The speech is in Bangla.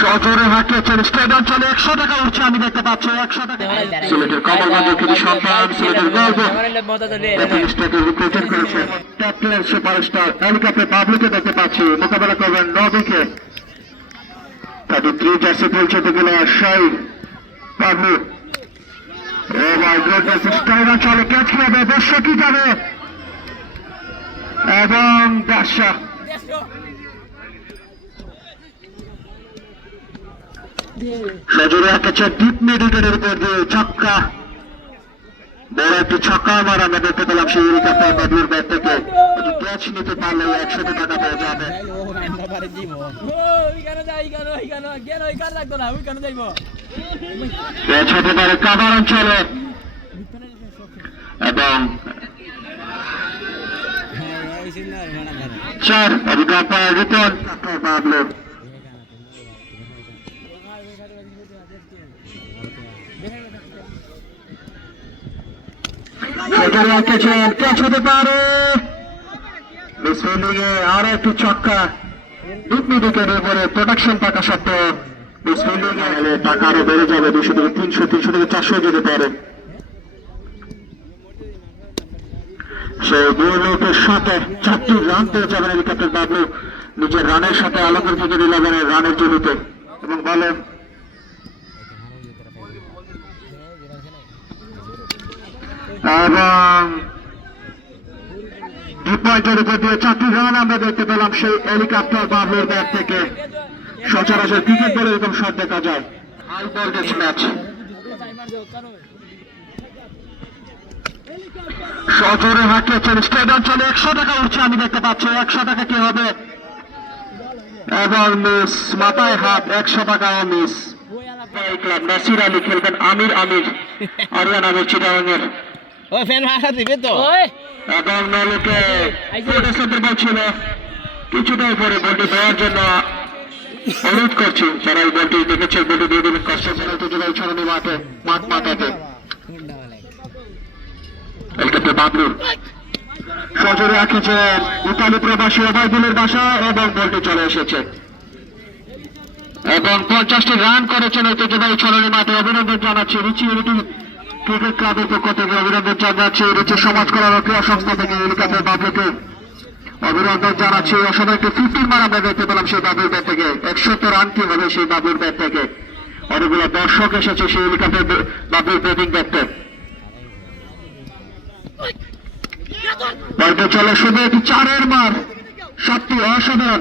সজোরে হাঁটিয়েছেন স্টেডিয়াম চলে 100 টাকা উঠছে আমি দেখতে পাচ্ছি 100 টাকা সিলেটের কমলগঞ্জের কিছু সন্তান সিলেটের গর্ব ক্যাপ্টেন সুপারস্টার হেলিকপ্টার পাবলিকে দেখতে পাচ্ছি মোকাবেলা করবেন নবীকে 33 জার্সি পরিচিত গেল শাহিদ পাবলু স্টাইনার চলে ক্যাচ খেলাবে দর্শক কি যাবে এবং বাদশা সজোরে এঁকেছে ডিপ মিডউইকেটের উপর দিয়ে ছক্কা বড় একটি ছক্কা মারা আমরা দেখতে পেলাম সেই হেলিকপ্টার বাবলুর ব্যাট থেকে ক্যাচ নিতে পারলে 100 টাকা পেয়ে যাবে ক্যাচ হতে পারে কাভার অঞ্চলে এবং 4 অভিজ্ঞতা রিপন বাবলু ক্যাচ হতে পারে আরো একটু ছক্কা ডিপ মিডউইকেটের উপরে প্রোটেকশন থাকা সত্ত্বেও টাকা আরো বেড়ে যাবে 200 থেকে 300 300 থেকে 400 যেতে পারে সেই দুই লোকের সাথে 4টি রান পেয়ে যাবেন হেলিকপ্টার বাবলু নিজের রানের সাথে আলমগীর ফজল 11 রানের জমিতে এবং বলেন এবং ডিপ পয়েন্টের উপর দিয়ে 4টি রান আমরা দেখতে পেলাম সেই হেলিকপ্টার বাবলুর ব্যাট থেকে সচরাচর ক্রিকেট বলে এরকম শট দেখা যায় হাই ভোল্টেজ ম্যাচ সজোরে হাঁটিয়েছেন স্টেডিয়াম চলে 100 টাকা উঠছে আমি দেখতে পাচ্ছি 100 টাকা কি হবে এবং মিস মাথায় হাত 100 টাকাও মিস ক্লাব নাসির আলী খেলবেন আমির আরিয়ান আমির চিটাগাংয়ের এবং নলকে বল ছিল কিছুটাই পরে বলটি দেওয়ার জন্য অনুরোধ করছি যারা এই বলটি দেখেছে বলটি দিয়ে দেবেন কষ্ট করে ছড়ানি মাঠ মাথাতে হেলিকপ্টার বাবলু সজোরে রাখেছেন ইতালি প্রবাসী ওবায়দুলের বাসা এবং বলটি চলে এসেছে এবং 50টি রান করেছেন ঐতিহ্যবাহী ছড়ানি মাঠে অভিনন্দন জানাচ্ছি রিচি ইউনিটি ক্রিকেট ক্লাবের পক্ষ থেকে অভিনন্দন জানাচ্ছি রিচি সমাজ কল্যাণ ক্রীড়া সংস্থা থেকে হেলিকপ্টার বাবলুকে অভিনন্দন জানাচ্ছি অসময় একটি 15 মান আমরা দেখতে পেলাম সেই বাবলুর ব্যাট থেকে 100 রান কি হবে সেই বাবলুর ব্যাট থেকে অনেকগুলো দর্শক এসেছে সেই হেলিকপ্টার বাবলুর ব্যাটিং দেখতে চলে শুধু একটি 4-এর মার 7টি অসাধারণ